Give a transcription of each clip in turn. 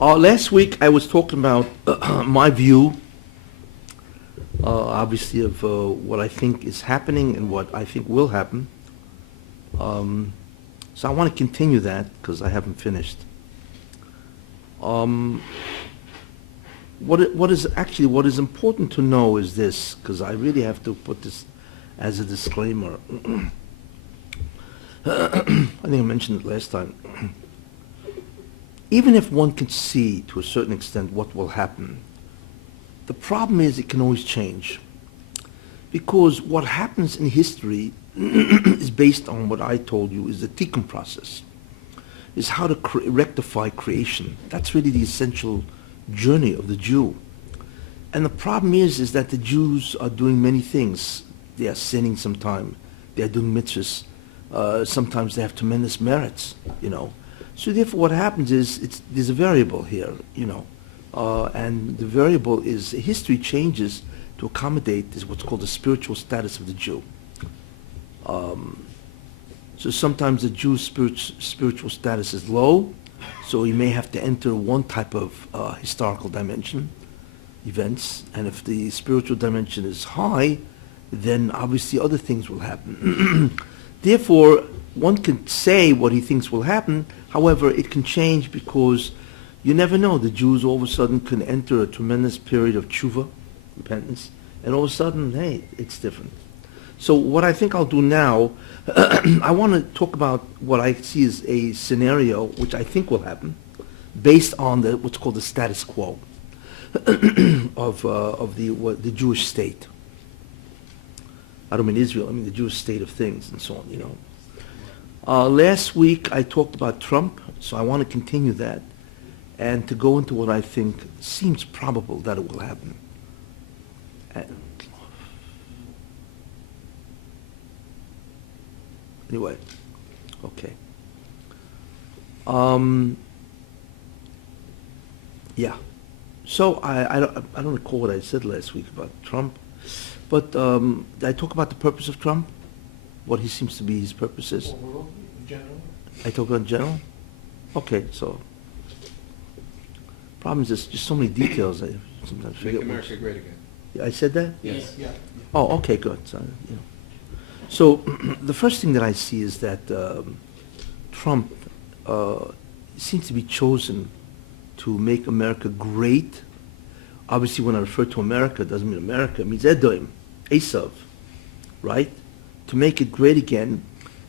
Last week I was talking about my view, obviously, of what I think is happening and what I think will happen. So I want to continue that because I haven't finished. What is important to know is this, because I really have to put this as a disclaimer. I think I mentioned it last time. Even if one can see to a certain extent what will happen, the problem is it can always change. Because what happens in history is based on what I told you is the tikkun process, is how to rectify creation. That's really the essential journey of the Jew. And the problem is that the Jews are doing many things. They are sinning sometimes. They are doing mitzvahs. Sometimes they have tremendous merits, So therefore what happens is there's a variable here, and the variable is history changes to accommodate is what's called the spiritual status of the Jew. So sometimes the Jew's spiritual status is low, so he may have to enter one type of historical dimension, events, and if the spiritual dimension is high, then obviously other things will happen. Therefore, one can say what he thinks will happen, however, it can change because you never know. The Jews all of a sudden can enter a tremendous period of tshuva, repentance, and all of a sudden, hey, it's different. So what I think I'll do now, I want to talk about what I see as a scenario which I think will happen, based on what's called the status quo of the Jewish state. I don't mean Israel, I mean the Jewish state of things and so on, Last week I talked about Trump, so I want to continue that and to go into what I think seems probable that it will happen. Anyway, okay. Yeah. So I don't recall what I said last week about Trump, but did I talk about the purpose of Trump? What he seems to be his purpose is? Overall, in general? I talk about general? Okay, so problem is there's just so many details I sometimes forget. Make America great again. Yeah, I said that? Yes. Yeah. Oh, okay, good. So the first thing that I see is that Trump seems to be chosen to make America great. Obviously, when I refer to America, it doesn't mean America. It means Edom, Esav, right? To make it great again.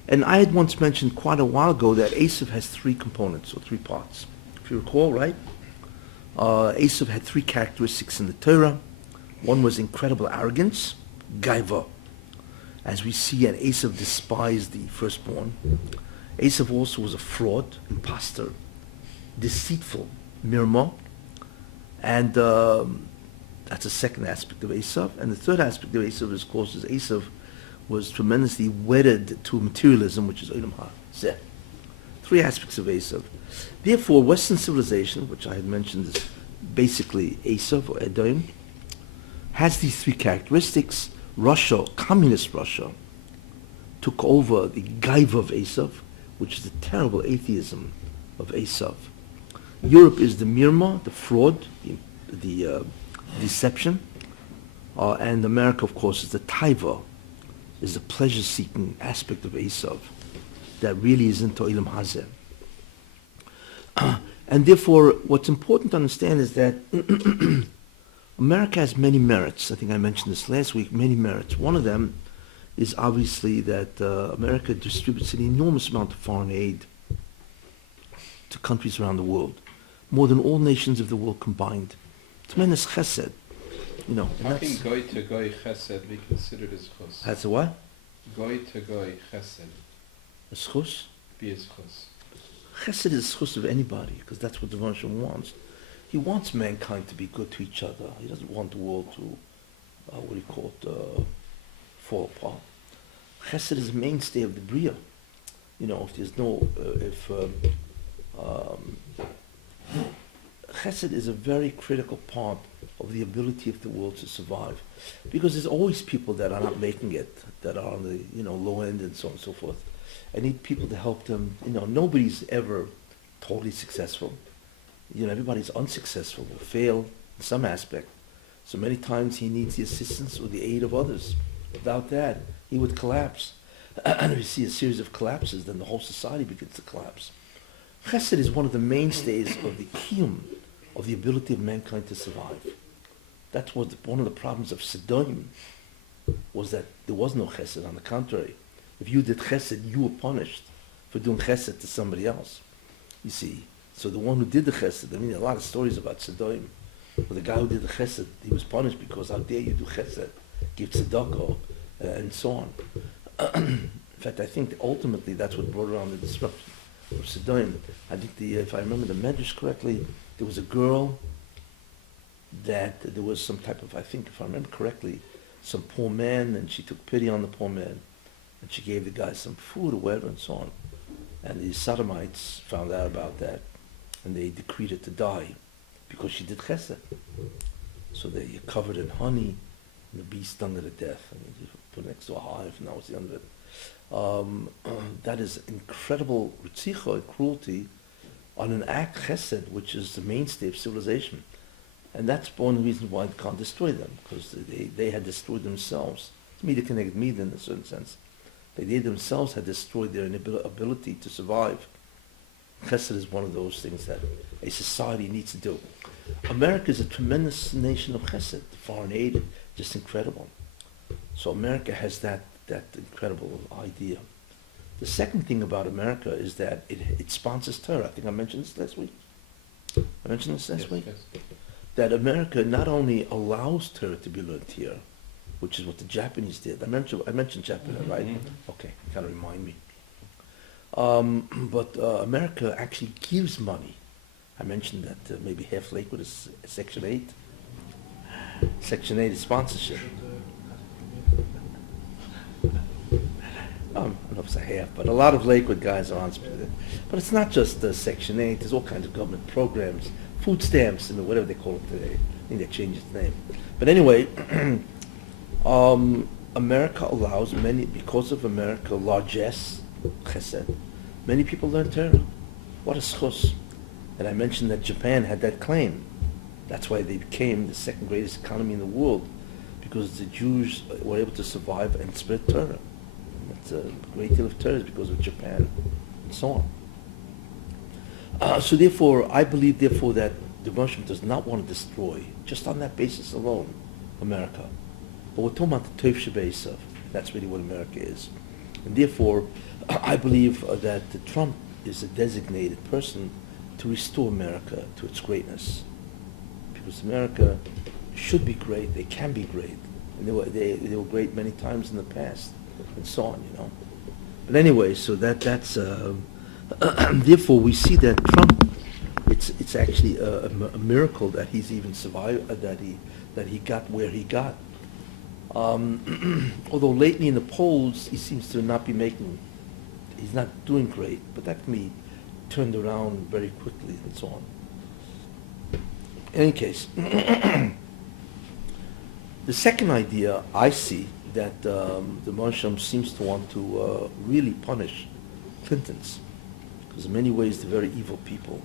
And I had once mentioned quite a while ago that Esav has three components, or three parts. If you recall, right? Esav had three characteristics in the Torah. One was incredible arrogance, gaiva. As we see, and Esav despised the firstborn. Esav also was a fraud, imposter, deceitful, mirma. And that's a second aspect of Esav. And the third aspect of Esav, of course, is Esav was tremendously wedded to materialism, which is Olam Hazeh. Three aspects of Esav. Therefore, Western civilization, which I had mentioned is basically Esav or Edom, has these three characteristics. Russia, communist Russia, took over the gaiva of Esav, which is the terrible atheism of Esav. Europe is the mirma, the fraud, the deception, and America, of course, is the taiva, is the pleasure-seeking aspect of Esav that really is into Olam Hazeh. And therefore, what's important to understand is that America has many merits. I think I mentioned this last week, many merits. One of them is obviously that America distributes an enormous amount of foreign aid to countries around the world, more than all nations of the world combined. Tremendous chesed, How can goy to goy chesed be considered as chus? That's a what? Goy to goy chesed. A schus? Be as chus. Chesed is the schus of anybody, because that's what the Rosh wants. He wants mankind to be good to each other. He doesn't want the world to, fall apart. Chesed is the mainstay of the Bria. If there's no, Chesed is a very critical part of the ability of the world to survive, because there's always people that are not making it, that are on the low end and so on and so forth. I need people to help them. Nobody's ever totally successful. everybody's unsuccessful or fail in some aspect. So many times he needs the assistance or the aid of others. Without that, he would collapse. And if you see a series of collapses, then the whole society begins to collapse. Chesed is one of the mainstays of the kiyum, of the ability of mankind to survive. That was one of the problems of Sodom, was that there was no chesed. On the contrary, if you did chesed, you were punished for doing chesed to somebody else. You see, so the one who did the chesed, a lot of stories about Sodom. But the guy who did the chesed, he was punished because how dare you do chesed, give tzedakah, and so on. In fact, I think ultimately that's what brought around the destruction of Sodom. I think if I remember the Medrash correctly, there was a girl that there was some type of, I think if I remember correctly, some poor man, and she took pity on the poor man, and she gave the guy some food or whatever and so on. And the Sodomites found out about that, and they decreed her to die because she did chesed. So they covered in honey, and the bee stung her to death. You put it next to a hive, and that was the end of it. That is incredible ritzicha and cruelty on an act chesed, which is the mainstay of civilization. And that's one of the reasons why they can't destroy them, because they had destroyed themselves. It's Mida connected Mida in a certain sense. They themselves had destroyed their ability to survive. Chesed is one of those things that a society needs to do. America is a tremendous nation of chesed, foreign aid, just incredible. So America has that incredible idea. The second thing about America is that it sponsors Torah. I think I mentioned this last week. Yes. That America not only allows Torah to be learned here, which is what the Japanese did. I mentioned Japan, right? Mm-hmm. Okay, kind of remind me. But America actually gives money. I mentioned that maybe half Lakewood is Section 8. Section 8 is sponsorship. I don't know if it's a half, but a lot of Lakewood guys are on. But it's not just Section 8. There's all kinds of government programs, food stamps, and whatever they call it today. I think they changed its name. But anyway, America allows many, because of America's largesse, chesed, many people learn Torah. What a schus. And I mentioned that Japan had that claim. That's why they became the second greatest economy in the world, because the Jews were able to survive and spread Torah. That's a great deal of Torah is because of Japan, and so on. So therefore, I believe therefore that the Russian does not want to destroy, just on that basis alone, America. But we're talking about the Tov Shebeisav. That's really what America is. And therefore, I believe that Trump is a designated person to restore America to its greatness. Because America should be great, they can be great. And they were great many times in the past, and so on, But anyway, so that's therefore we see that Trump, it's actually a miracle that he's even survived, that he got where he got. Although lately in the polls he seems to not be he's not doing great, but that can be turned around very quickly and so on. In any case, the second idea I see that the Marsham seems to want to really punish Clintons, because in many ways they're very evil people.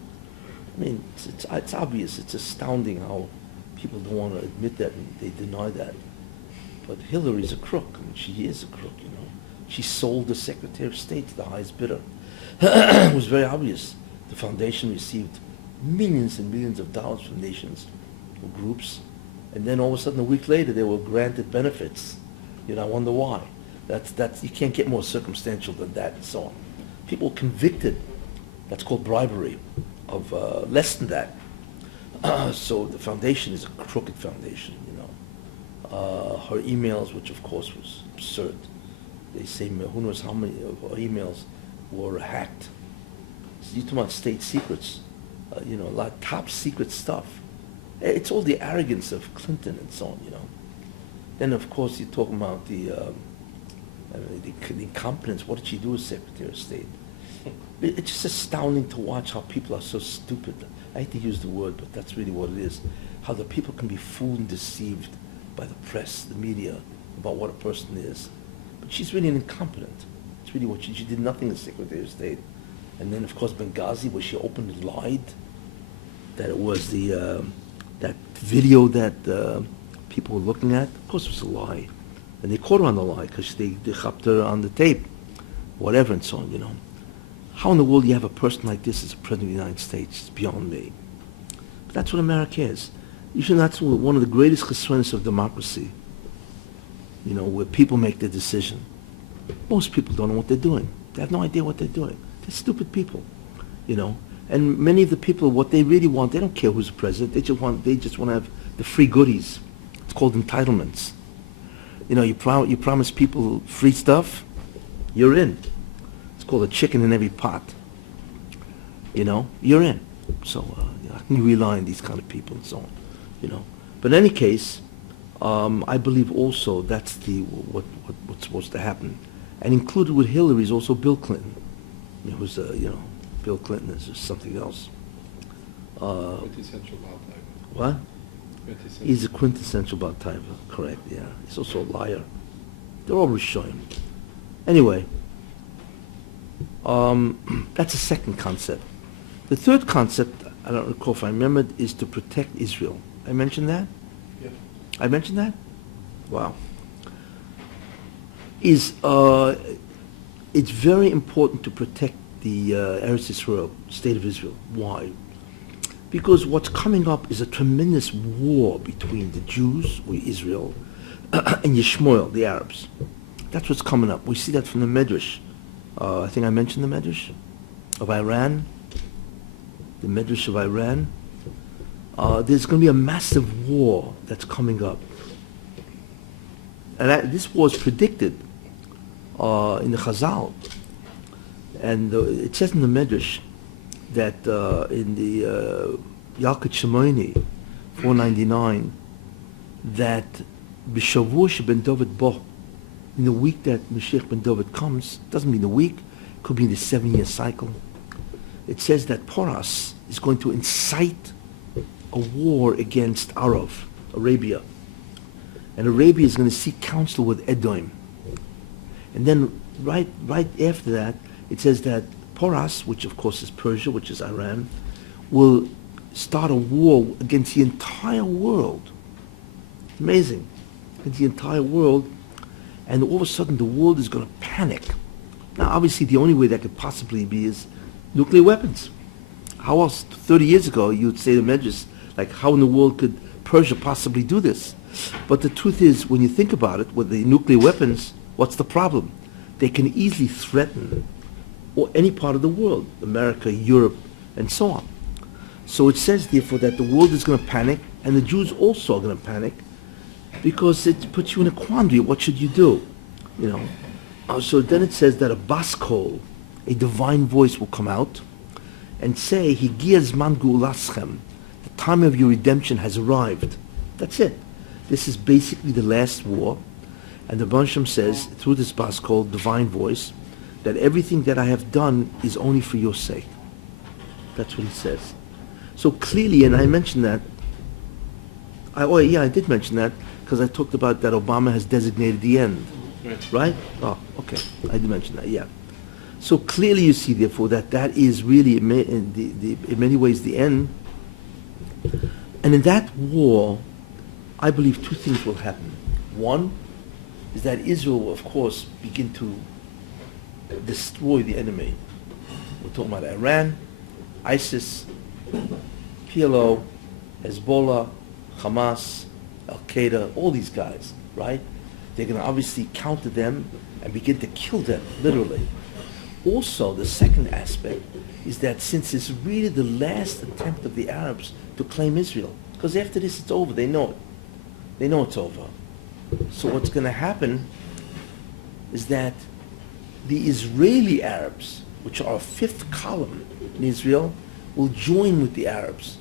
I mean, it's obvious, it's astounding how people don't want to admit that and they deny that. But Hillary's a crook. I mean, she is a crook, She sold the Secretary of State to the highest bidder. It was very obvious. The foundation received millions and millions of dollars from nations or groups, and then all of a sudden a week later they were granted benefits. I wonder why. That's you can't get more circumstantial than that, and so on. People convicted. That's called bribery. Of less than that. So the foundation is a crooked foundation. Her emails, which of course was absurd. They say who knows how many of her emails were hacked. So you're talking about state secrets, a lot of top secret stuff. It's all the arrogance of Clinton and so on, Then of course you're talking about the incompetence. What did she do as Secretary of State? It's just astounding to watch how people are so stupid. I hate to use the word, but that's really what it is. How the people can be fooled and deceived by the press, the media, about what a person is. But she's really an incompetent. It's really what she did nothing as Secretary of State. And then, of course, Benghazi, where she openly lied. that it was that video that people were looking at. Of course, it was a lie, and they caught her on the lie because they chopped her on the tape, whatever and so on. How in the world do you have a person like this as a president of the United States? It's beyond me. But that's what America is. Usually, that's one of the greatest chesronos of democracy. Where people make their decision. Most people don't know what they're doing. They have no idea what they're doing. They're stupid people, And many of the people, what they really want, they don't care who's the president. They just want to have the free goodies. It's called entitlements. You promise people free stuff, you're in. It's called a chicken in every pot. You're in. So how can you rely on these kind of people and so on? But in any case, I believe also that's what's supposed to happen. And included with Hillary is also Bill Clinton. Who's Bill Clinton is just something else. Quintessential Baltimore. What? He's a quintessential Baltimore, correct, yeah. He's also a liar. They're all Rishonim. Anyway, that's a second concept. The third concept, I don't recall if I remembered, is to protect Israel. I mentioned that? Yeah. I mentioned that? Wow. It's very important to protect the Eretz Israel, state of Israel. Why? Because what's coming up is a tremendous war between the Jews, or Israel, and Yishmael, the Arabs. That's what's coming up. We see that from the Medrash. I think I mentioned the Medrash of Iran. The Medrash of Iran. There's going to be a massive war that's coming up. And this war is predicted in the Chazal. And it says in the Medrash that in the Yalkut Shimoni, 499, that B'Shavua ben David Bo, in the week that Mashiach ben David comes, doesn't mean the week, could be in the 7-year cycle. It says that Porras is going to incite a war against Arabia. And Arabia is going to seek counsel with Edom. And then right after that, it says that Porras, which of course is Persia, which is Iran, will start a war against the entire world. Amazing. Against the entire world. And all of a sudden the world is going to panic. Now obviously the only way that could possibly be is nuclear weapons. How else? 30 years ago you'd say to Medrash, like how in the world could Persia possibly do this? But the truth is, when you think about it, with the nuclear weapons, what's the problem? They can easily threaten or any part of the world, America, Europe, and so on. So it says, therefore, that the world is going to panic, and the Jews also are going to panic, because it puts you in a quandary. What should you do? So then it says that a baskol, a divine voice, will come out and say, Higia zman geulaschem, the time of your redemption has arrived. That's it. This is basically the last war. And the Bansham says, through this baskol, divine voice, that everything that I have done is only for your sake. That's what he says. So clearly, and I mentioned that, I did mention that, because I talked about that Obama has designated the end. Right? Oh, okay. I did mention that, yeah. So clearly you see, therefore, that is really, in many ways, the end. And in that war, I believe two things will happen. One is that Israel will, of course, begin to destroy the enemy. We're talking about Iran, ISIS, PLO, Hezbollah, Hamas, Al-Qaeda, all these guys, right? They're going to obviously counter them and begin to kill them, literally. Also, the second aspect is that since it's really the last attempt of the Arabs to claim Israel, because after this it's over, they know it. They know it's over. So what's going to happen is that the Israeli Arabs, which are a fifth column in Israel, will join with the Arabs.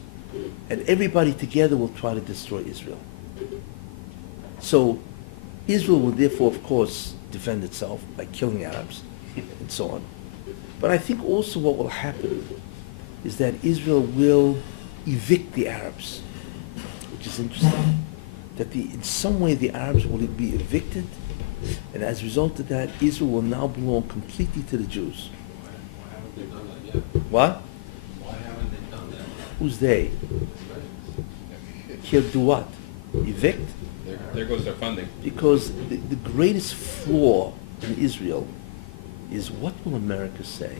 And everybody together will try to destroy Israel. So Israel will therefore, of course, defend itself by killing Arabs and so on. But I think also what will happen is that Israel will evict the Arabs, which is interesting. That in some way the Arabs will be evicted, and as a result of that, Israel will now belong completely to the Jews. Why haven't they done that yet? What? Why haven't they done that? Who's they? He'll do what? Evict? There goes their funding. Because the greatest flaw in Israel is, what will America say?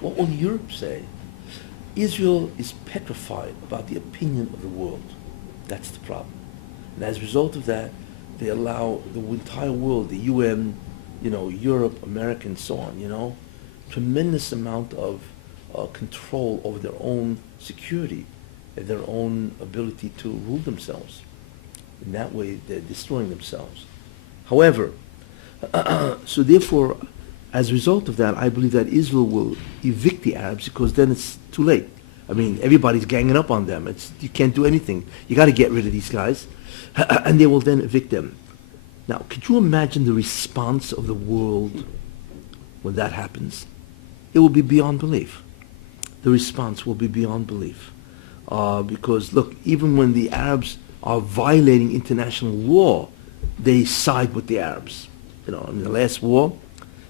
What will Europe say? Israel is petrified about the opinion of the world. That's the problem. And as a result of that, they allow the entire world, the UN, Europe, America, and so on, tremendous amount of control over their own security and their own ability to rule themselves. In that way, they're destroying themselves. However, so therefore, as a result of that, I believe that Israel will evict the Arabs, because then it's too late. I mean, everybody's ganging up on them. You can't do anything. You got to get rid of these guys. And they will then evict them. Now, could you imagine the response of the world when that happens? It will be beyond belief. The response will be beyond belief. Because, look, even when the Arabs are violating international law, they side with the Arabs. In the last war,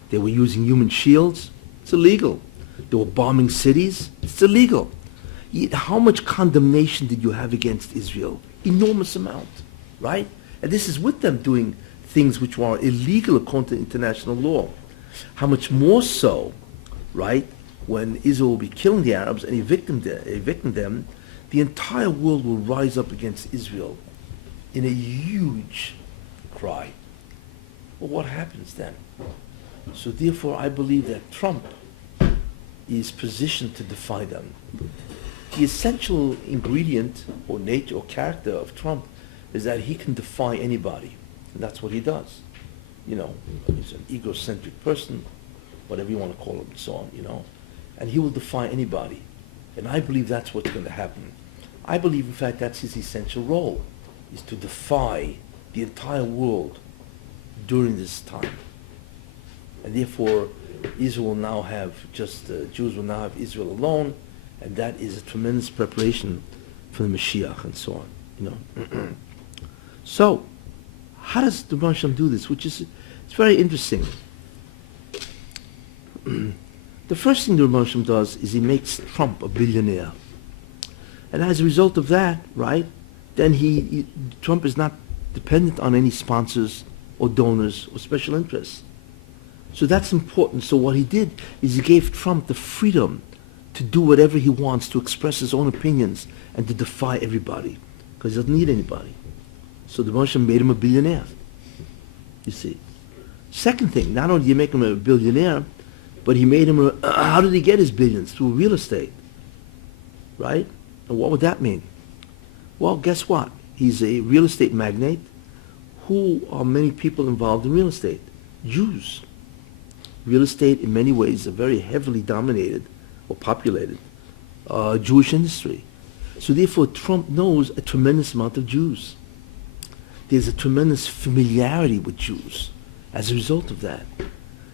they were using human shields. It's illegal. They were bombing cities. It's illegal. Yet how much condemnation did you have against Israel? Enormous amount, right? And this is with them doing things which were illegal according to international law. How much more so, right, when Israel will be killing the Arabs and evicting them, the entire world will rise up against Israel in a huge cry. Well, what happens then? So therefore, I believe that Trump is positioned to defy them. The essential ingredient or nature or character of Trump is that he can defy anybody. And that's what he does. He's an egocentric person, whatever you want to call him, and so on, And he will defy anybody. And I believe that's what's going to happen. I believe, in fact, that's his essential role, is to defy the entire world during this time. And therefore, Israel will now have Jews will now have Israel alone, and that is a tremendous preparation for the Mashiach and so on, So, how does the Rebbe do this? It's very interesting. The first thing the Rebbe does is he makes Trump a billionaire. And as a result of that, right, then Trump is not dependent on any sponsors or donors or special interests. So that's important. So what he did is he gave Trump the freedom to do whatever he wants, to express his own opinions, and to defy everybody, because he doesn't need anybody. So the Rebbe made him a billionaire, you see. Second thing, not only did he make him a billionaire, but he made him how did he get his billions? Through real estate, right? And what would that mean? Well, guess what? He's a real estate magnate. Who are many people involved in real estate? Jews. Real estate, in many ways, is a very heavily dominated or populated Jewish industry. So therefore, Trump knows a tremendous amount of Jews. There's a tremendous familiarity with Jews as a result of that,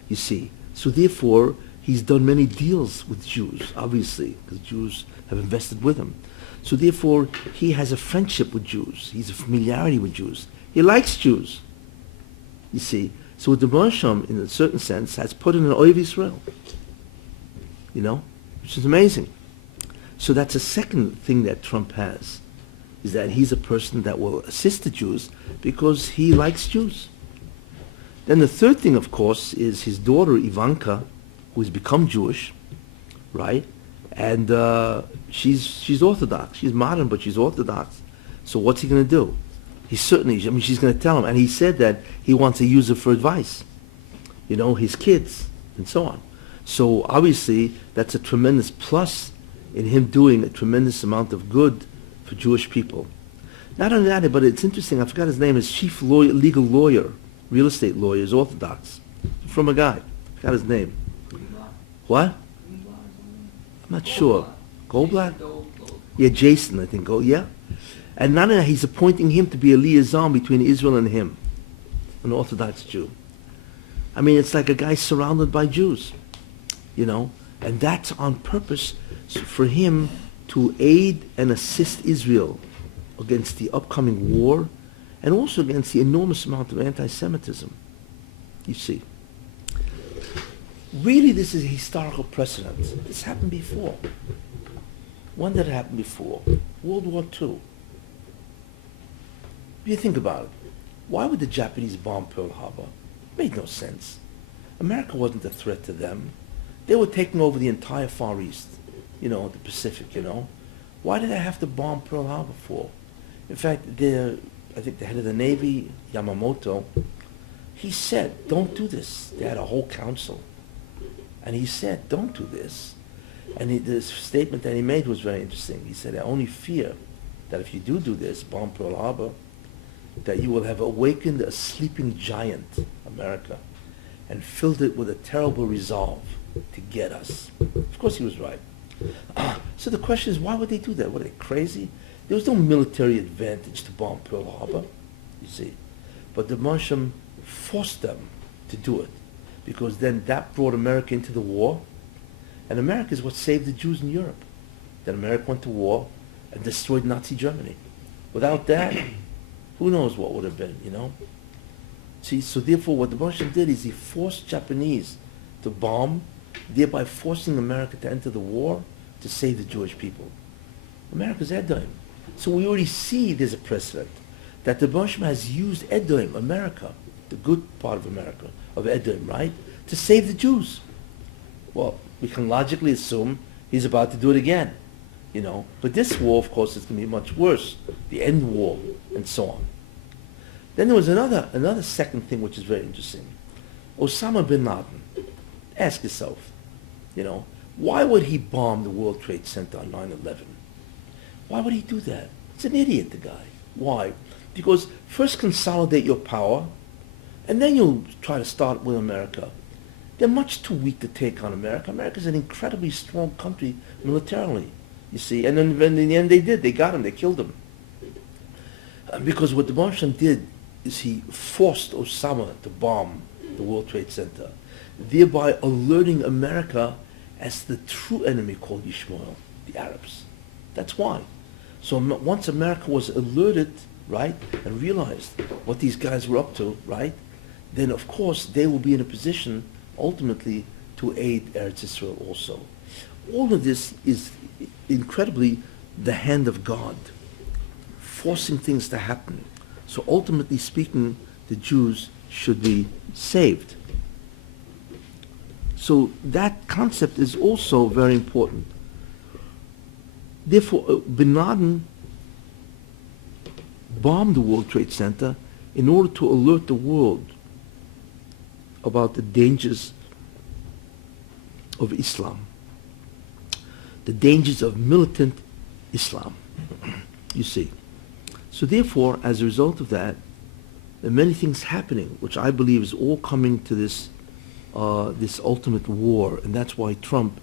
you see. So therefore, he's done many deals with Jews, obviously, because Jews have invested with him. So therefore, he has a friendship with Jews. He's a familiarity with Jews. He likes Jews, you see. So the Rebbe, in a certain sense, has put in an Oiv Israel, which is amazing. So that's a second thing that Trump has, is that he's a person that will assist the Jews because he likes Jews. Then the third thing, of course, is his daughter Ivanka, who has become Jewish, right? And she's Orthodox. She's modern, but she's Orthodox. So what's he going to do? She's going to tell him. And he said that he wants to use her for advice, his kids, and so on. So obviously, that's a tremendous plus in him doing a tremendous amount of good for Jewish people. Not only that, but it's interesting, I forgot his name, his chief legal lawyer, real estate lawyer, is Orthodox, from a guy. I forgot his name. What? I'm not sure. Goldblatt? Yeah, Jason, I think. Oh, yeah. And not only that, he's appointing him to be a liaison between Israel and him, an Orthodox Jew. I mean, it's like a guy surrounded by Jews, and that's on purpose for him to aid and assist Israel against the upcoming war and also against the enormous amount of anti-Semitism, you see. Really, this is a historical precedent. This happened before. When did it happen before? World War II. You think about it. Why would the Japanese bomb Pearl Harbor? Made no sense. America wasn't a threat to them. They were taking over the entire Far East, the Pacific, Why did they have to bomb Pearl Harbor for? In fact, I think the head of the Navy, Yamamoto, he said, don't do this. They had a whole council. And he said, don't do this. And the statement that he made was very interesting. He said, I only fear that if you do this, bomb Pearl Harbor, that you will have awakened a sleeping giant, America, and filled it with a terrible resolve to get us. Of course he was right. So the question is, why would they do that? Were they crazy? There was no military advantage to bomb Pearl Harbor, you see. But the Marsham forced them to do it, because then that brought America into the war, and America is what saved the Jews in Europe. Then America went to war and destroyed Nazi Germany. Without that, who knows what would have been, See, so therefore what the Marsham did is he forced Japanese to bomb, thereby forcing America to enter the war to save the Jewish people. America's Edom. So we already see there's a precedent that the Marsham has used Edom, America, the good part of America, of Edom, right, to save the Jews. Well, we can logically assume he's about to do it again, But this war, of course, is going to be much worse, the end war, and so on. Then there was another second thing which is very interesting. Osama bin Laden. Ask yourself, why would he bomb the World Trade Center on 9/11? Why would he do that? He's an idiot, the guy. Why? Because first consolidate your power, and then you'll try to start with America. They're much too weak to take on America. America's an incredibly strong country militarily, you see. And then in the end they did. They got him. They killed him. Because what the Marsham did is he forced Osama to bomb the World Trade Center, thereby alerting America as the true enemy called Yishmael, the Arabs. That's why. So once America was alerted, right, and realized what these guys were up to, right, then of course they will be in a position ultimately to aid Eretz Israel also. All of this is incredibly the hand of God, forcing things to happen. So ultimately speaking, the Jews should be saved. So that concept is also very important. Therefore, bin Laden bombed the World Trade Center in order to alert the world about the dangers of Islam, the dangers of militant Islam, you see. So therefore, as a result of that, there are many things happening, which I believe is all coming to this ultimate war, and that's why Trump,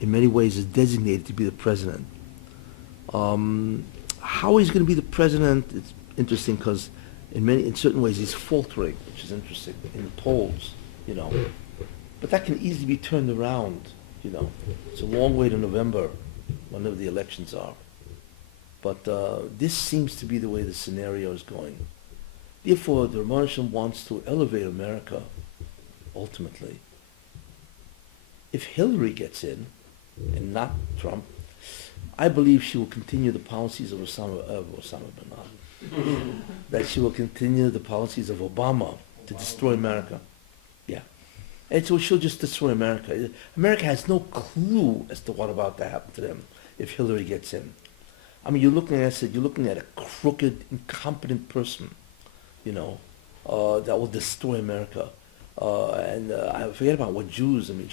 in many ways, is designated to be the president. How he's going to be the president, it's interesting because in certain ways he's faltering, which is interesting in the polls, But that can easily be turned around, It's a long way to November, whenever the elections are. But this seems to be the way the scenario is going. Therefore, the Marsham wants to elevate America, ultimately. If Hillary gets in, and not Trump, I believe she will continue the policies of Osama bin Laden. That she will continue the policies of Obama to destroy America. Yeah. And so she'll just destroy America. America has no clue as to what about to happen to them if Hillary gets in. I mean, you're looking at a crooked, incompetent person, that will destroy America. And I forget about what Jews. I mean,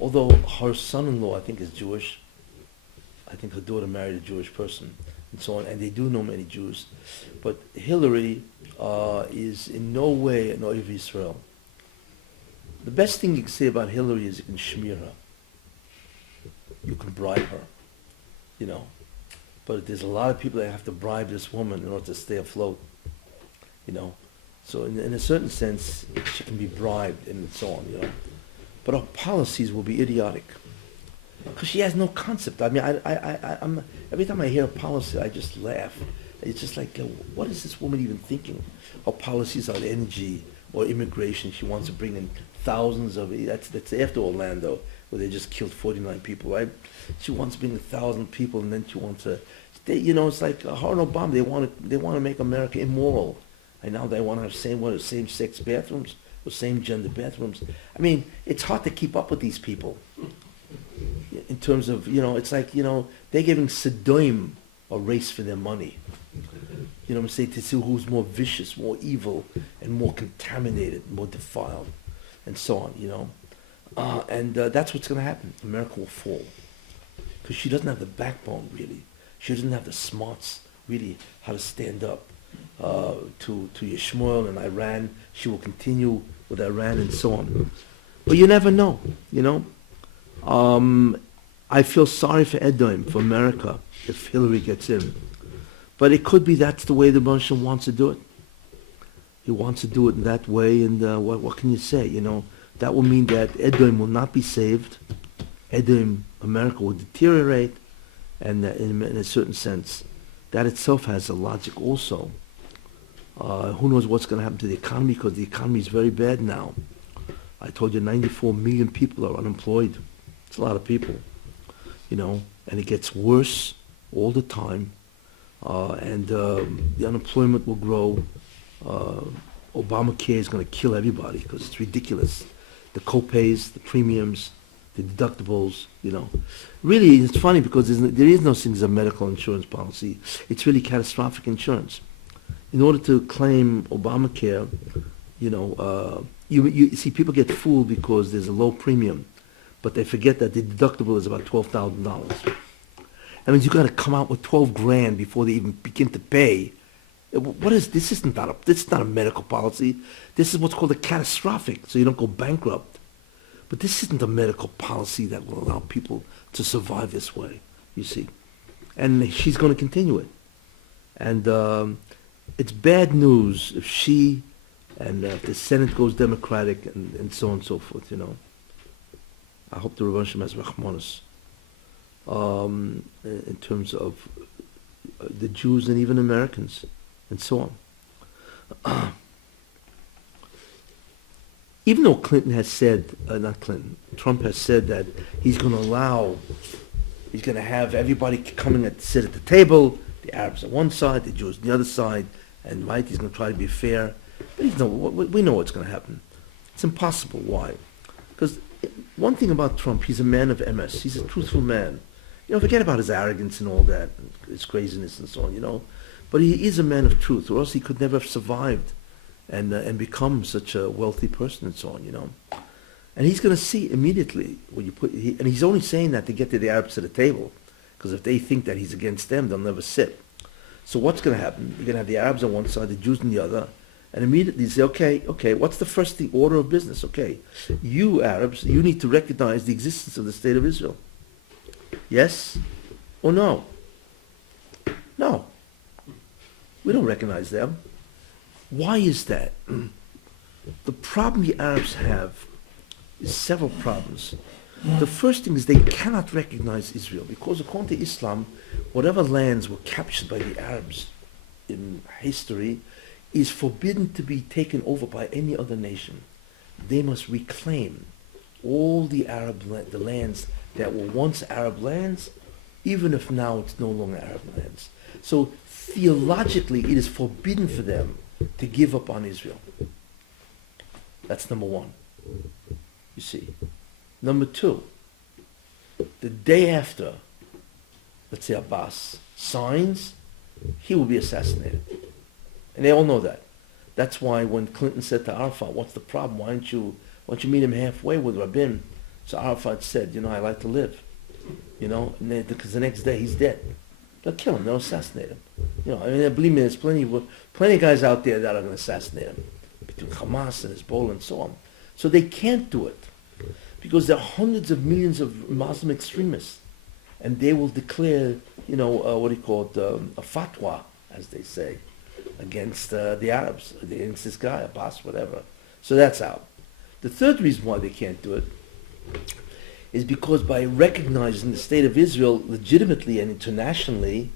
although her son-in-law, I think, is Jewish. I think her daughter married a Jewish person, and so on. And they do know many Jews, but Hillary is in no way an oiv Israel. The best thing you can say about Hillary is you can smear her. You can bribe her, But there's a lot of people that have to bribe this woman in order to stay afloat, So in a certain sense, she can be bribed and so on, But her policies will be idiotic. Because she has no concept. I mean, I'm every time I hear a policy, I just laugh. It's just like, what is this woman even thinking? Her policies on energy, or immigration. She wants to bring in thousands of, that's after Orlando, where they just killed 49 people, right? She wants to bring 1,000 people, and then she wants to, it's like her and Obama, they want to make America immoral. And now they want to have same-sex bathrooms, or same-gender bathrooms. I mean, it's hard to keep up with these people. In terms of, it's like, they're giving Sodom a race for their money. You know what I'm saying? To see who's more vicious, more evil, and more contaminated, more defiled, and so on, And that's what's going to happen. America will fall. Because she doesn't have the backbone, really. She doesn't have the smarts, really, how to stand up to Yishmael and Iran. She will continue with Iran and so on. But you never know, I feel sorry for Edom, for America, if Hillary gets in. But it could be that's the way the Russian wants to do it. He wants to do it in that way, and what can you say? That will mean that Edom will not be saved. Edom, America, will deteriorate, and in a certain sense, that itself has a logic also. Who knows what's going to happen to the economy, because the economy is very bad now. I told you 94 million people are unemployed. It's a lot of people, and it gets worse all the time, and the unemployment will grow. Obamacare is going to kill everybody because it's ridiculous. The co-pays, the premiums, the deductibles, Really, it's funny because there is no thing as a medical insurance policy. It's really catastrophic insurance. In order to claim Obamacare, you see, people get fooled because there's a low premium, but they forget that the deductible is about $12,000. That means you got to come out with $12,000 before they even begin to pay. What is this? This is not a medical policy. This is what's called a catastrophic, so you don't go bankrupt. But this isn't a medical policy that will allow people to survive this way, you see. And she's going to continue it. And it's bad news if she and if the Senate goes Democratic and so on and so forth, I hope the Rebbe has Rahmanas in terms of the Jews and even Americans and so on. Even though Clinton has said, Trump has said that he's going to have everybody coming and sit at the table, the Arabs on one side, the Jews on the other side, and he's going to try to be fair. But we know what's going to happen. It's impossible. Why? Because one thing about Trump, he's a man of MS. He's a truthful man. Forget about his arrogance and all that, his craziness and so on, But he is a man of truth, or else he could never have survived and become such a wealthy person and so on, And he's going to see immediately when and he's only saying that to get to the Arabs to the table, because if they think that he's against them, they'll never sit. So what's going to happen? You're going to have the Arabs on one side, the Jews on the other, and immediately say, okay, what's the first thing, order of business? Okay, you Arabs, you need to recognize the existence of the State of Israel. Yes or no? No. We don't recognize them. Why is that? The problem the Arabs have is several problems. The first thing is they cannot recognize Israel because according to Islam, whatever lands were captured by the Arabs in history is forbidden to be taken over by any other nation. They must reclaim all the the lands that were once Arab lands, even if now it's no longer Arab lands. So theologically, it is forbidden for them to give up on Israel. That's number one, you see. Number two, the day after, let's say Abbas signs, he will be assassinated. And they all know that. That's why when Clinton said to Arafat, what's the problem? Why don't you meet him halfway with Rabin? So Arafat said, I like to live. Because the next day he's dead. They'll kill him. They'll assassinate him. Believe me, there's plenty of guys out there that are going to assassinate him. Between Hamas and Hezbollah and so on. So they can't do it. Because there are hundreds of millions of Muslim extremists. And they will declare, a fatwa, as they say, against the Arabs, against this guy, Abbas, whatever. So that's out. The third reason why they can't do it is because by recognizing the State of Israel legitimately and internationally,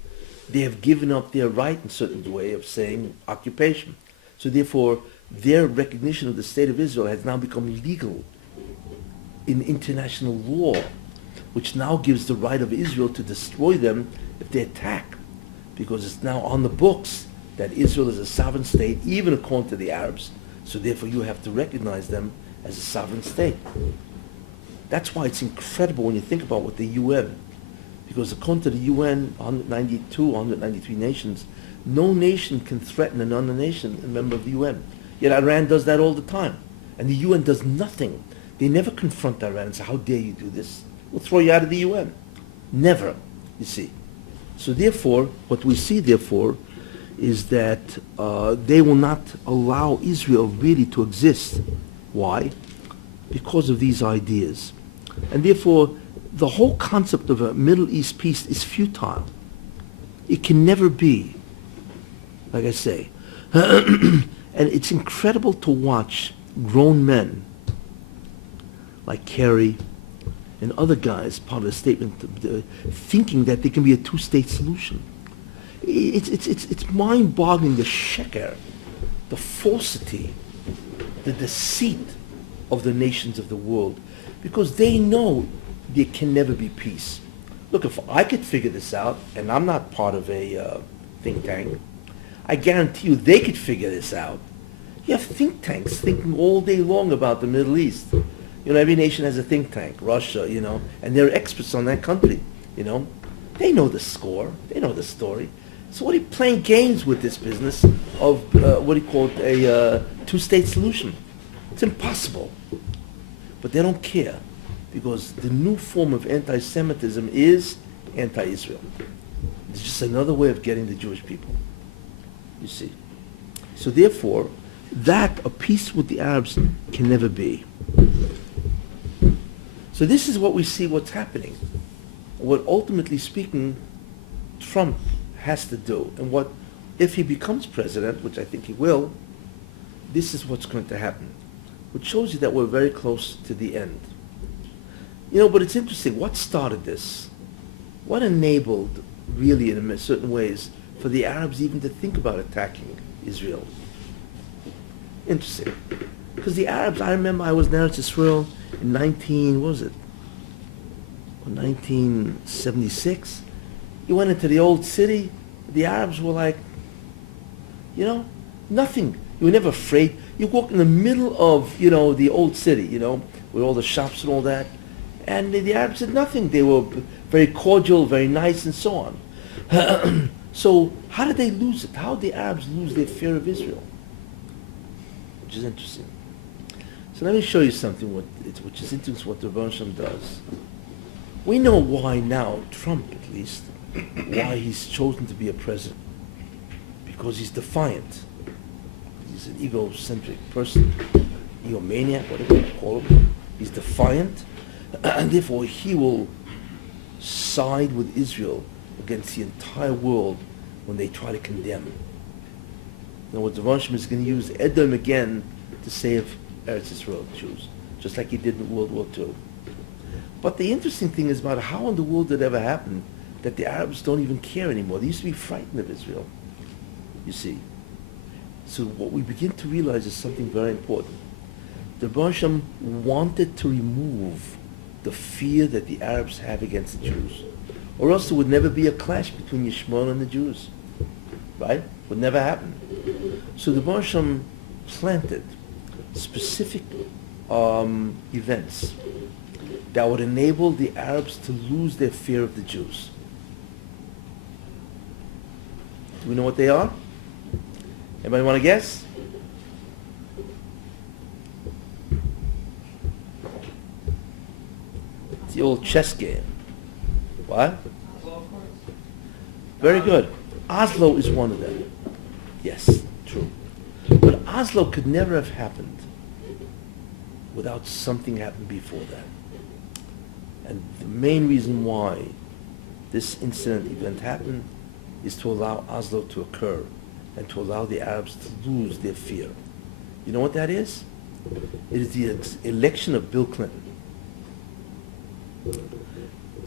they have given up their right in a certain way of saying occupation. So therefore, their recognition of the state of Israel has now become legal in international law, which now gives the right of Israel to destroy them if they attack, because it's now on the books that Israel is a sovereign state, even according to the Arabs, so therefore you have to recognize them as a sovereign state. That's why it's incredible when you think about what the UN, because according to the UN, 192, 193 nations, no nation can threaten another nation, a member of the UN. Yet Iran does that all the time. And the UN does nothing. They never confront Iran and say, how dare you do this? We'll throw you out of the UN. Never, you see. So therefore, what we see, therefore, is that they will not allow Israel really to exist. Why? Because of these ideas. And therefore, the whole concept of a Middle East peace is futile. It can never be, like I say. And it's incredible to watch grown men like Kerry and other guys, part of the statement, thinking that there can be a two-state solution. It's mind-boggling, the sheker, the falsity, the deceit of the nations of the world, because they know there can never be peace. Look, if I could figure this out, and I'm not part of a think tank, I guarantee you they could figure this out. You have think tanks thinking all day long about the Middle East. You know, every nation has a think tank, Russia, you know, and they're experts on that country, you know. They know the score. They know the story. So what are you playing games with this business of, a two-state solution? It's impossible. But they don't care, because the new form of anti-Semitism is anti-Israel. It's just another way of getting the Jewish people, you see. So therefore, that, a peace with the Arabs, can never be. So this is what we see what's happening. What, ultimately speaking, Trump has to do. And what, if he becomes president, which I think he will, this is what's going to happen. Which shows you that we're very close to the end. You know, but it's interesting. What started this? What enabled, really, in certain ways, for the Arabs even to think about attacking Israel? Interesting. Because the Arabs, I remember I was in Eretz Israel in 1976. You went into the old city, the Arabs were like, you know, nothing. You were never afraid. You walk in the middle of, you know, the old city, you know, with all the shops and all that. And the Arabs said nothing. They were very cordial, very nice, and so on. So how did they lose it? How did the Arabs lose their fear of Israel? Which is interesting. So let me show you something which is interesting, what the Rabbi does. We know why now, Trump at least, why he's chosen to be a president. Because he's defiant. He's an egocentric person, egomaniac, whatever you call him. He's defiant, and therefore he will side with Israel against the entire world when they try to condemn. In other words, the Rabbi is going to use Edom again to save Eretz Israel Jews, just like he did in World War II. But the interesting thing is about how in the world did it ever happen that the Arabs don't even care anymore. They used to be frightened of Israel, you see. So what we begin to realize is something very important. The Rabbi wanted to remove the fear that the Arabs have against the Jews, or else there would never be a clash between Yishmael and the Jews, right? Would never happen. So the Rabbi planted specific events that would enable the Arabs to lose their fear of the Jews. Do we know what they are? Anybody want to guess? It's the old chess game. What? Very good. Oslo is one of them. Yes, true. But Oslo could never have happened without something happening before that. And the main reason why this event happened is to allow Oslo to occur and to allow the Arabs to lose their fear. You know what that is? It is the election of Bill Clinton.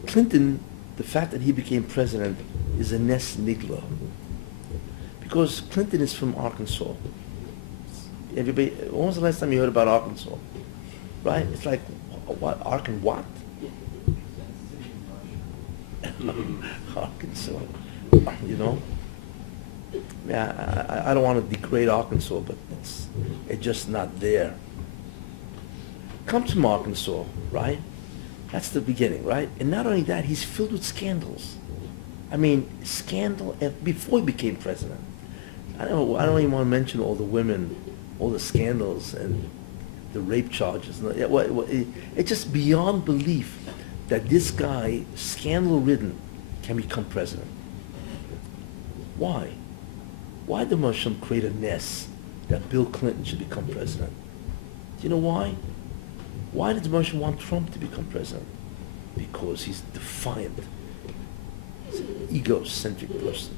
Clinton, the fact that he became president is a nes nigla. Because Clinton is from Arkansas. Everybody, when was the last time you heard about Arkansas? Right? It's like, what? What? Arkansas. You know? Yeah, I don't want to degrade Arkansas, but it's just not there. Comes from Arkansas, right? That's the beginning, right? And not only that, he's filled with scandals. I mean, scandal before he became president. I don't even want to mention all the women, all the scandals and the rape charges. It's just beyond belief that this guy, scandal-ridden, can become president. Why? Why did Moshe create a nest that Bill Clinton should become president? Do you know why? Why did Moshe want Trump to become president? Because he's defiant. He's an egocentric person.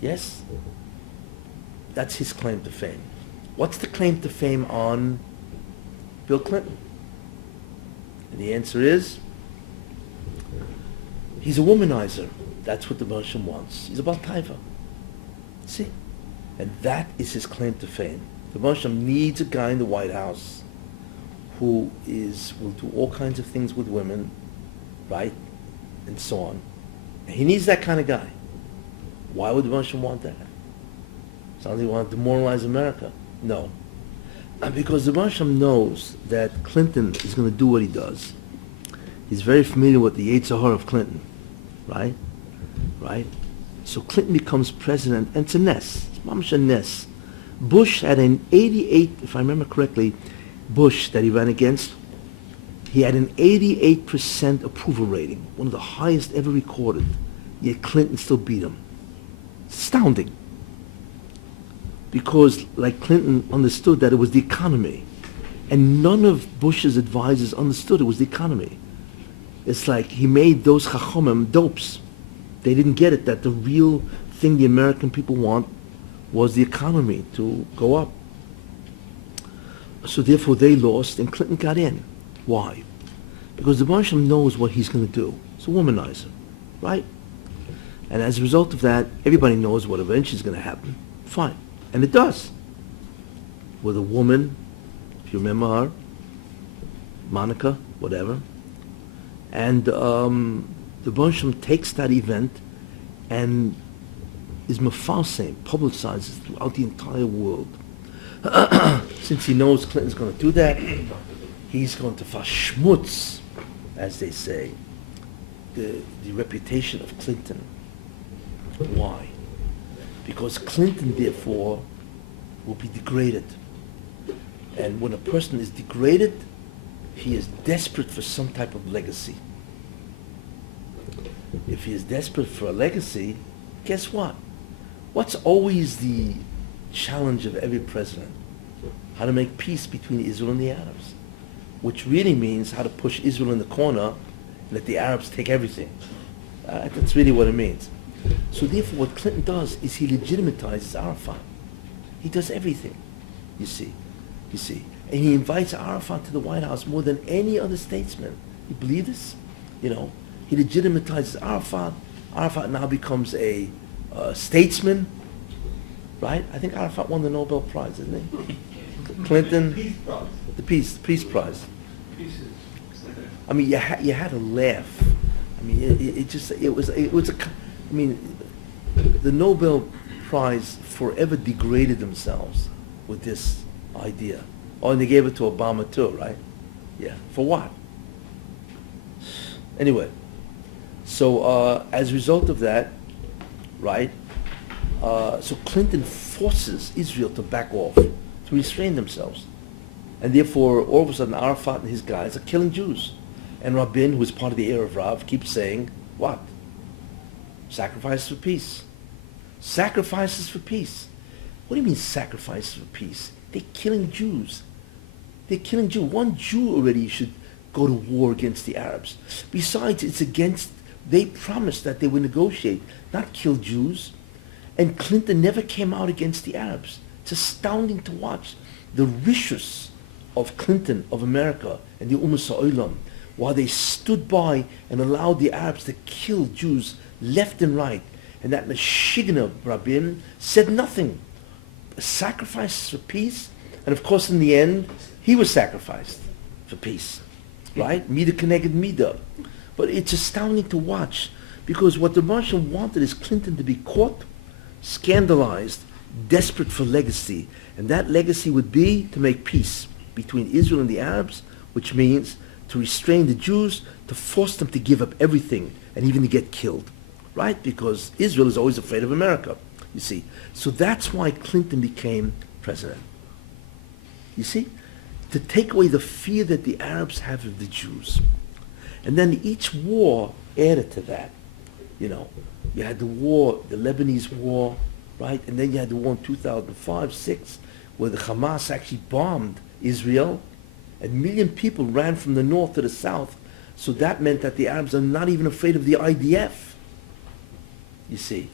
Yes? That's his claim to fame. What's the claim to fame on Bill Clinton? And the answer is, he's a womanizer. That's what the Moshe wants. He's a Baal Taiva. See? And that is his claim to fame. The Moshe needs a guy in the White House who will do all kinds of things with women, right? And so on. And he needs that kind of guy. Why would the Moshe want that? Sounds like he want to demoralize America. No. And because the Moshe knows that Clinton is going to do what he does. He's very familiar with the Yetzer Hara of Clinton, right? Right? So Clinton becomes president, and it's a nest. It's mamash a nest. Bush had an 88, if I remember correctly, Bush that he ran against, he had an 88% approval rating, one of the highest ever recorded. Yet Clinton still beat him. It's astounding. Because, like Clinton understood that it was the economy. And none of Bush's advisors understood it was the economy. It's like he made those chachomim dopes. They didn't get it, that the real thing the American people want was the economy to go up. So therefore they lost and Clinton got in. Why? Because the Barsham knows what he's going to do. It's a womanizer, right? And as a result of that, everybody knows what eventually is going to happen. Fine. And it does. With a woman, if you remember her, Monica, whatever. And the Barsham takes that event and is mafalsem, publicizes throughout the entire world. Since he knows Clinton's going to do that, he's going to verschmutz, as they say, the reputation of Clinton. Why? Because Clinton, therefore, will be degraded. And when a person is degraded, he is desperate for some type of legacy. If he is desperate for a legacy, guess what? What's always the challenge of every president? How to make peace between Israel and the Arabs, which really means how to push Israel in the corner and let the Arabs take everything. That's really what it means. So therefore what Clinton does is he legitimizes Arafat. He does everything, you see. And he invites Arafat to the White House more than any other statesman. You believe this? You know, he legitimizes Arafat. Arafat now becomes a statesman, right? I think Arafat won the Nobel Prize, didn't he? Clinton, the Peace Prize. I mean, you had to laugh. I mean, it was a. I mean, the Nobel Prize forever degraded themselves with this idea. Oh, and they gave it to Obama too, right? Yeah. For what? Anyway, so as a result of that, right? So Clinton forces Israel to back off, to restrain themselves. And therefore, all of a sudden, Arafat and his guys are killing Jews. And Rabbi, who is part of the Erev Rav, keeps saying, what? Sacrifices for peace. Sacrifices for peace. What do you mean sacrifices for peace? They're killing Jews. They're killing Jews. One Jew already should go to war against the Arabs. Besides, it's against, they promised that they would negotiate, not kill Jews. And Clinton never came out against the Arabs. It's astounding to watch the rishus of Clinton, of America, and the Ummah Sa'olam, while they stood by and allowed the Arabs to kill Jews left and right. And that Meshigna Rabin said nothing. Sacrifices for peace? And of course, in the end, he was sacrificed for peace, right? Mida connected Mida. But it's astounding to watch because what the Russian wanted is Clinton to be caught, scandalized, desperate for legacy. And that legacy would be to make peace between Israel and the Arabs, which means to restrain the Jews, to force them to give up everything and even to get killed, right? Because Israel is always afraid of America, you see. So that's why Clinton became president. You see? To take away the fear that the Arabs have of the Jews. And then each war added to that. You know, you had the war, the Lebanese war, right? And then you had the war in 2005-6, where the Hamas actually bombed Israel. A million people ran from the north to the south. So that meant that the Arabs are not even afraid of the IDF. You see.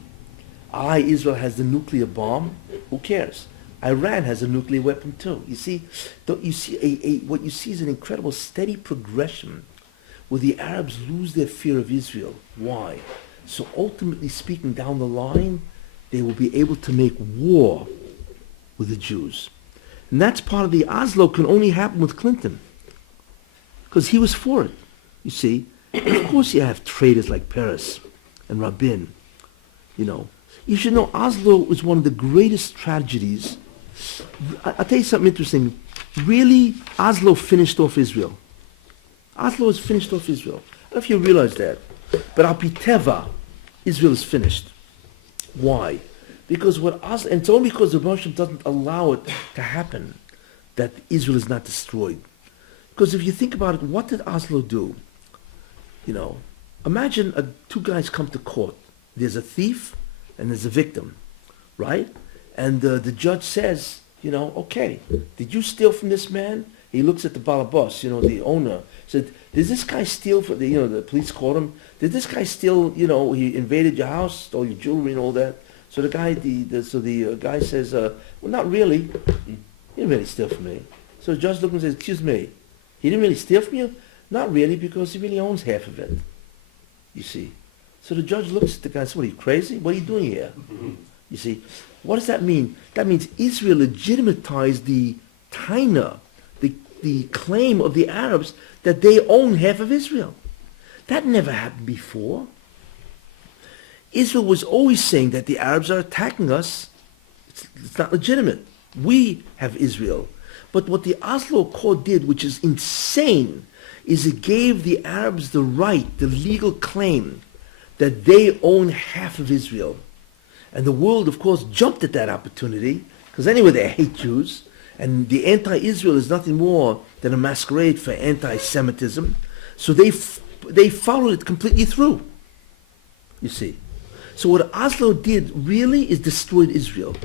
Israel has the nuclear bomb. Who cares? Iran has a nuclear weapon too. You see, what you see is an incredible steady progression where the Arabs lose their fear of Israel. Why? So ultimately speaking, down the line, they will be able to make war with the Jews. And that's part of the Oslo can only happen with Clinton. Because he was for it, you see. And of course you have traitors like Peres and Rabin, you know. You should know Oslo was one of the greatest tragedies. I'll tell you something interesting. Really, Oslo finished off Israel. Oslo has finished off Israel. I don't know if you realize that. But al pi teva, Israel is finished. Why? Because what Oslo, and it's only because the Russian doesn't allow it to happen that Israel is not destroyed. Because if you think about it, what did Oslo do? You know, imagine two guys come to court. There's a thief and there's a victim, right? And the judge says, you know, okay, did you steal from this man? He looks at the balabos, you know, the owner, said, did this guy steal for the, you know, the police caught him. Did this guy steal, you know, he invaded your house, stole your jewelry and all that? So the guy, the guy says, well, not really. He didn't really steal from me. So the judge looks and says, excuse me, he didn't really steal from you? Not really, because he really owns half of it, you see. So the judge looks at the guy and says, what, are you crazy? What are you doing here? You see, what does that mean? That means Israel legitimatized the taina, the claim of the Arabs that they own half of Israel. That never happened before. Israel was always saying that the Arabs are attacking us. It's not legitimate. We have Israel. But what the Oslo Accord did, which is insane, is it gave the Arabs the right, the legal claim, that they own half of Israel. And the world, of course, jumped at that opportunity, because anyway, they hate Jews, and the anti-Israel is nothing more than a masquerade for anti-Semitism. So they followed it completely through, you see. So what Oslo did really is destroyed Israel.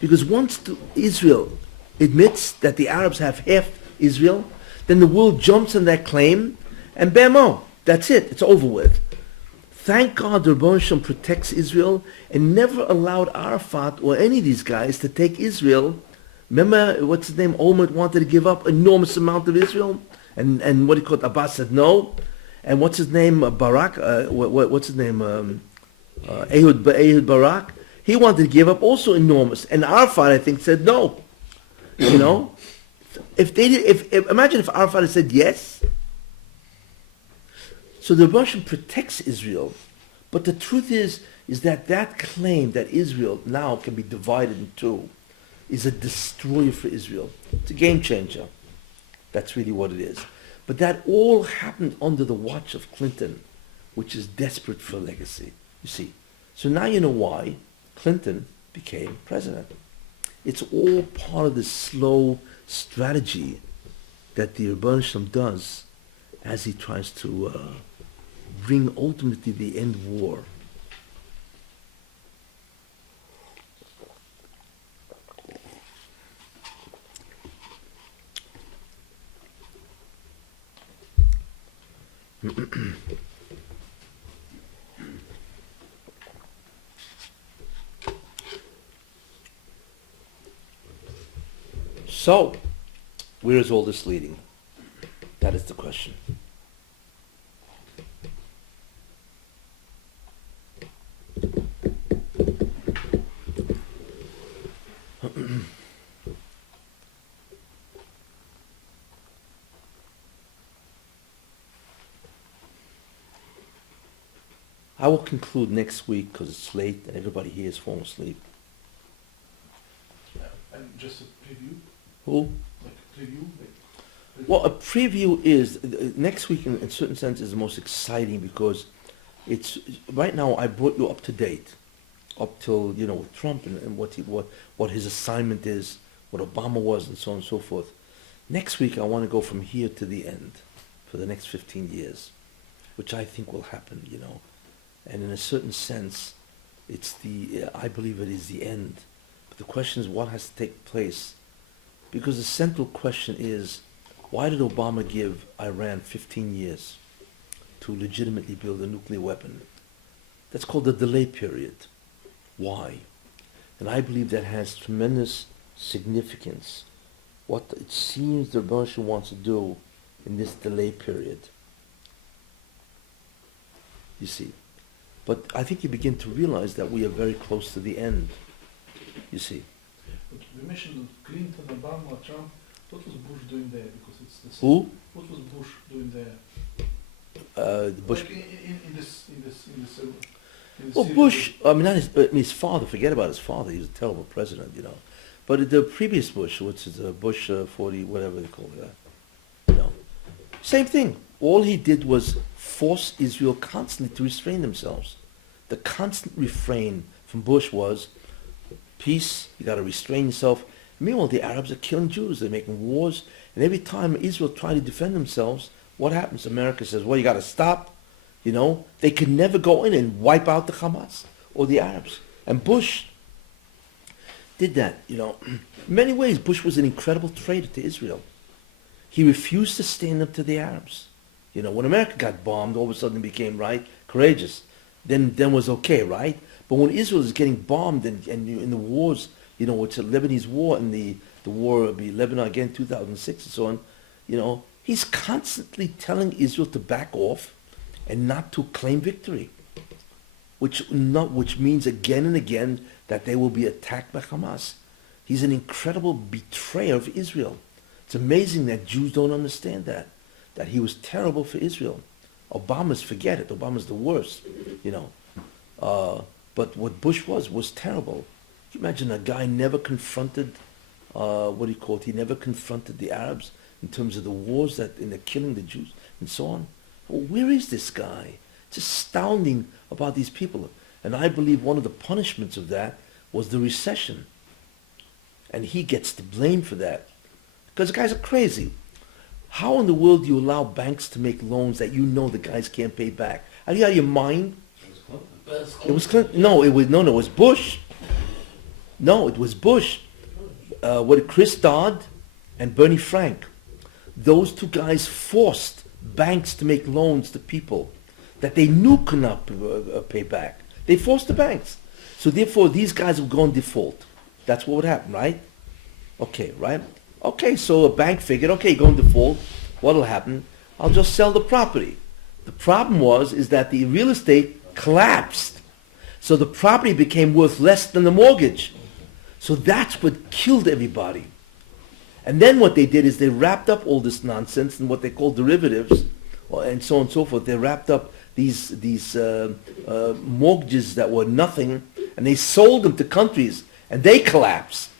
Because once Israel admits that the Arabs have half Israel, then the world jumps on that claim, and bam, that's it, it's over with. Thank God the Rebbe Shem protects Israel and never allowed Arafat or any of these guys to take Israel. Remember, what's his name? Olmert wanted to give up enormous amount of Israel, and what he called Abbas said no. And what's his name? Barak. What's his name? Ehud Barak. He wanted to give up also enormous, and Arafat I think said no. You know, imagine if Arafat had said yes. So the Russian protects Israel, but the truth is that claim that Israel now can be divided in two is a destroyer for Israel. It's a game changer. That's really what it is. But that all happened under the watch of Clinton, which is desperate for legacy, you see. So now you know why Clinton became president. It's all part of this slow strategy that the Rebbe Shem does as he tries to bring ultimately the end war. So, where is all this leading? That is the question. I will conclude next week because it's late and everybody here is falling asleep. And just a preview, Who? like a preview. Well, a preview is next week. In a certain sense, is the most exciting because it's right now. I brought you up to date, up till with Trump and what his assignment is, what Obama was, and so on and so forth. Next week, I want to go from here to the end, for the next 15 years, which I think will happen. And in a certain sense, it's I believe it is the end. But the question is, what has to take place? Because the central question is, why did Obama give Iran 15 years to legitimately build a nuclear weapon? That's called the delay period. Why? And I believe that has tremendous significance. What it seems the Russian wants to do in this delay period. You see. But I think you begin to realize that we are very close to the end. You see. But we mentioned Clinton, Obama, Trump. What was Bush doing there? Because it's the same. Who? What was Bush doing there? Bush. Like in this. Well, Bush. I mean, his father. Forget about his father. He was a terrible president, But the previous Bush, which is Bush 40, whatever they call it, same thing. All he did was force Israel constantly to restrain themselves. The constant refrain from Bush was peace. You got to restrain yourself. Meanwhile, the Arabs are killing Jews. They're making wars. And every time Israel tried to defend themselves, what happens? America says, well, you got to stop. They could never go in and wipe out the Hamas or the Arabs. And Bush did that, In many ways, Bush was an incredible traitor to Israel. He refused to stand up to the Arabs. When America got bombed, all of a sudden it became, courageous. Then was okay, right? But when Israel is getting bombed and in the wars, it's a Lebanese war and the war of Lebanon again, 2006 and so on, he's constantly telling Israel to back off and not to claim victory, which means again and again that they will be attacked by Hamas. He's an incredible betrayer of Israel. It's amazing that Jews don't understand that he was terrible for Israel. Forget it. Obama's the worst, But what Bush was terrible. Can you imagine a guy never confronted, he never confronted the Arabs in terms of the wars in the killing the Jews and so on. Well, where is this guy? It's astounding about these people. And I believe one of the punishments of that was the recession. And he gets to blame for that. Because the guys are crazy. How in the world do you allow banks to make loans that the guys can't pay back? Are you out of your mind? It was Clinton. No, it was Bush. No, it was Bush. Chris Dodd and Bernie Frank. Those two guys forced banks to make loans to people that they knew could not pay back. They forced the banks. So therefore, these guys would go in default. That's what would happen, right? Okay, right? Okay, so a bank figured, go in default. What'll happen? I'll just sell the property. The problem is that the real estate collapsed. So the property became worth less than the mortgage. So that's what killed everybody. And then what they did is they wrapped up all this nonsense in what they call derivatives, and so on and so forth. They wrapped up these mortgages that were nothing, and they sold them to countries, and they collapsed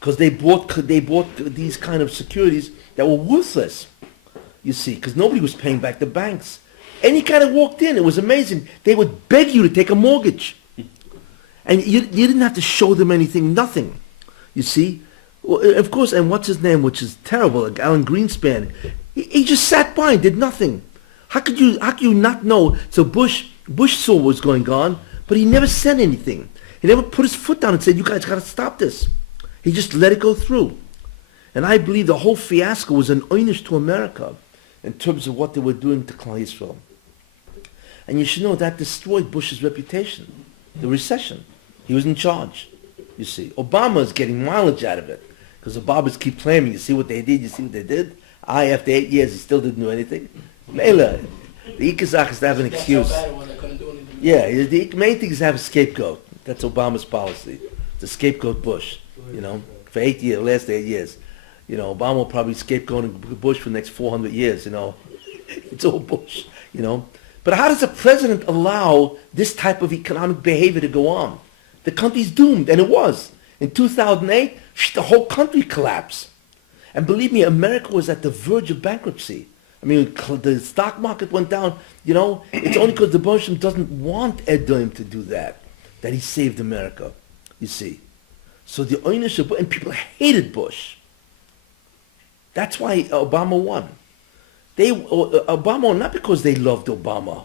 because they bought these kind of securities that were worthless. You see, because nobody was paying back the banks. Any kind of walked in, it was amazing. They would beg you to take a mortgage, and you didn't have to show them anything, nothing. You see. Well, of course, and what's his name, which is terrible, like Alan Greenspan, he just sat by and did nothing. How could you not know? So Bush saw what was going on, but he never said anything. He never put his foot down and said, you guys got to stop this. He just let it go through. And I believe the whole fiasco was an einish to America in terms of what they were doing to Klal Yisrael. And you should know that destroyed Bush's reputation, the recession. He was in charge, you see. Obama is getting mileage out of it. Because the Obama's keep claiming, you see what they did, after 8 years, he still didn't do anything. Mela, the Ikazakh is to have an excuse. Yeah, the main thing is to have a scapegoat. That's Obama's policy. To scapegoat Bush, for last 8 years. Obama will probably scapegoat Bush for the next 400 years, It's all Bush, But how does a president allow this type of economic behavior to go on? The country's doomed, and it was. In 2008, the whole country collapsed. And believe me, America was at the verge of bankruptcy. I mean, the stock market went down. You know, it's only because the Bush doesn't want Edom to do that he saved America, you see. So the ownership, and people hated Bush. That's why Obama won. Obama won not because they loved Obama,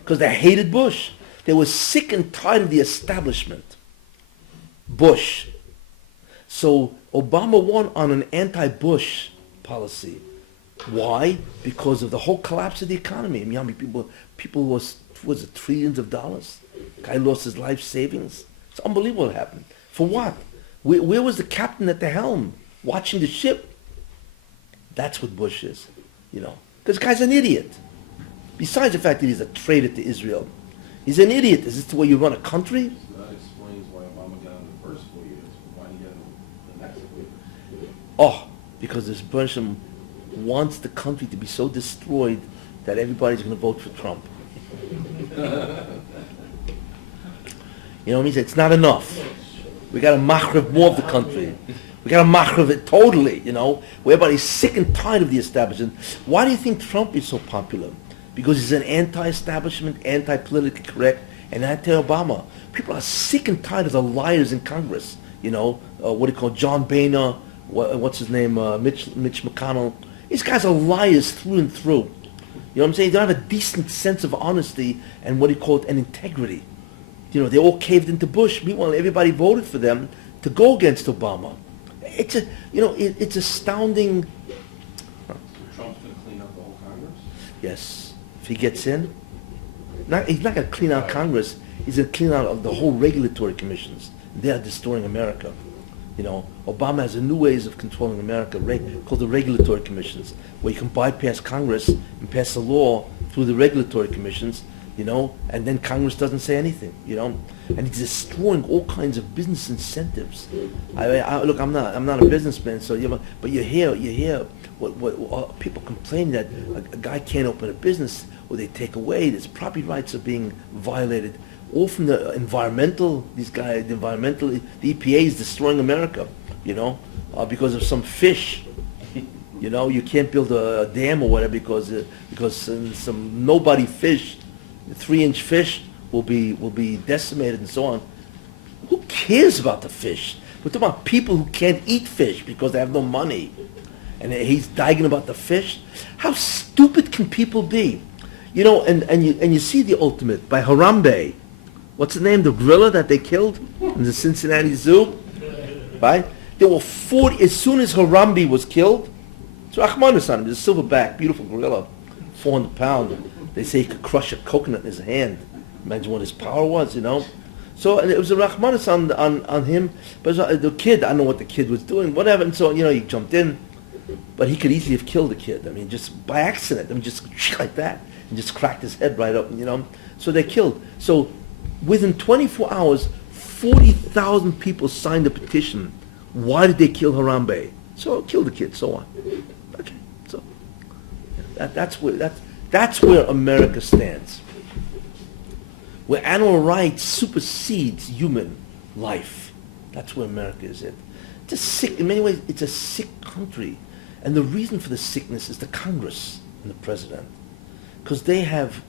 because they hated Bush. They were sick and tired of the establishment. Bush. So Obama won on an anti-Bush policy. Why? Because of the whole collapse of the economy. I mean, how many people was it trillions of dollars? Guy lost his life savings. It's unbelievable what happened. For what? Where was the captain at the helm watching the ship? That's what Bush is, you know. Because the guy's an idiot. Besides the fact that he's a traitor to Israel. He's an idiot. Is this the way you run a country? So that explains why Obama got in the first 4 years. Why did he get in the next 4 years? Oh, because this person wants the country to be so destroyed that everybody's going to vote for Trump. You know what I mean? It's not enough. We got to machriv more of the country. We got to machriv it totally, you know. Where everybody's sick and tired of the establishment. Why do you think Trump is so popular? Because he's an anti-establishment, anti-politically correct, and anti-Obama. People are sick and tired of the liars in Congress. You know, what do you call John Boehner, what's his name, Mitch McConnell. These guys are liars through and through. You know what I'm saying? They don't have a decent sense of honesty and what do you call it, and integrity. You know, they all caved into Bush. Meanwhile, everybody voted for them to go against Obama. It's it's astounding. Trump's going to clean up the whole Congress? Yes, if he gets in, he's not going to clean out Congress. He's going to clean out the whole regulatory commissions. They are destroying America. You know, Obama has new ways of controlling America called the regulatory commissions, where you can bypass Congress and pass a law through the regulatory commissions. You know, and then Congress doesn't say anything, you know, and he's destroying all kinds of business incentives. Look, I'm not a businessman, so but you hear what people complain that a guy can't open a business or they take away. His property rights are being violated, all from the environmental. The EPA is destroying America, you know, because of some fish. You know, you can't build a dam or whatever because some nobody fish. The 3-inch fish will be decimated and so on. Who cares about the fish? We're talking about people who can't eat fish because they have no money. And he's dying about the fish. How stupid can people be? You know, and you see the ultimate by Harambe. What's the name? The gorilla that they killed in the Cincinnati Zoo? Right? There were 40, as soon as Harambe was killed, it's Rahmanis on him, he's a silverback, beautiful gorilla, 400 pounds. They say he could crush a coconut in his hand. Imagine what his power was, you know. So and it was a Rahmanis on him. But the kid, I don't know what the kid was doing, whatever. And so, you know, he jumped in. But he could easily have killed the kid. I mean, just by accident. I mean, just like that. And just cracked his head right up, you know. So they killed. So within 24 hours, 40,000 people signed a petition. Why did they kill Harambe? So kill the kid, so on. Okay, so that's where America stands. Where animal rights supersedes human life. That's where America is at. It's a sick, in many ways, it's a sick country. And the reason for the sickness is the Congress and the president. Because they have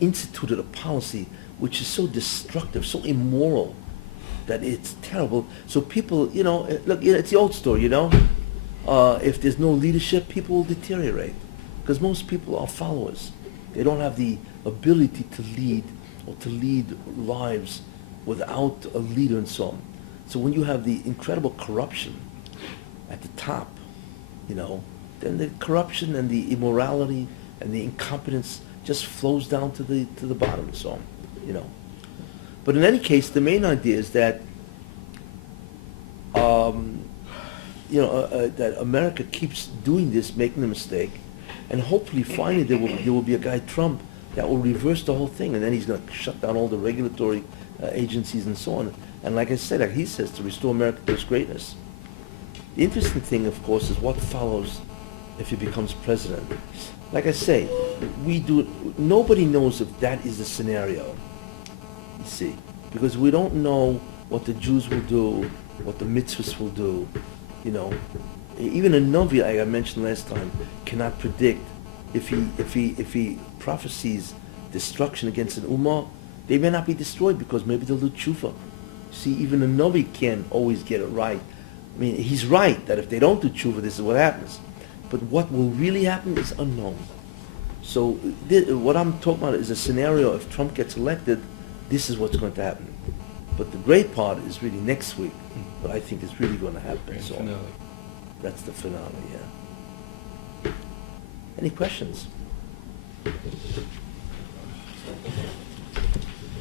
instituted a policy which is so destructive, so immoral, that it's terrible. So people, you know, look, it's the old story, you know. If there's no leadership, people will deteriorate. Because most people are followers. They don't have the ability to lead or to lead lives without a leader and so on. So when you have the incredible corruption at the top, you know, then the corruption and the immorality and the incompetence just flows down to the bottom and so on, you know. But in any case, the main idea is that that America keeps doing this, making the mistake, and hopefully finally there will be a guy, Trump, that will reverse the whole thing, and then he's going to shut down all the regulatory agencies and so on. And like I said, like he says, to restore America to its greatness. The interesting thing, of course, is what follows if he becomes president. Like I say, nobody knows if that is the scenario, you see, because we don't know what the Jews will do, what the mitzvahs will do, you know. Even a Novi, like I mentioned last time, cannot predict if he prophesies destruction against an ummah, they may not be destroyed because maybe they'll do tshuva. See, even a Novi can't always get it right. I mean, he's right that if they don't do tshuva, this is what happens. But what will really happen is unknown. So what I'm talking about is a scenario, if Trump gets elected, this is what's going to happen. But the great part is really next week, what I think is really going to happen. Grand So finale. that's the finale, yeah. Any questions?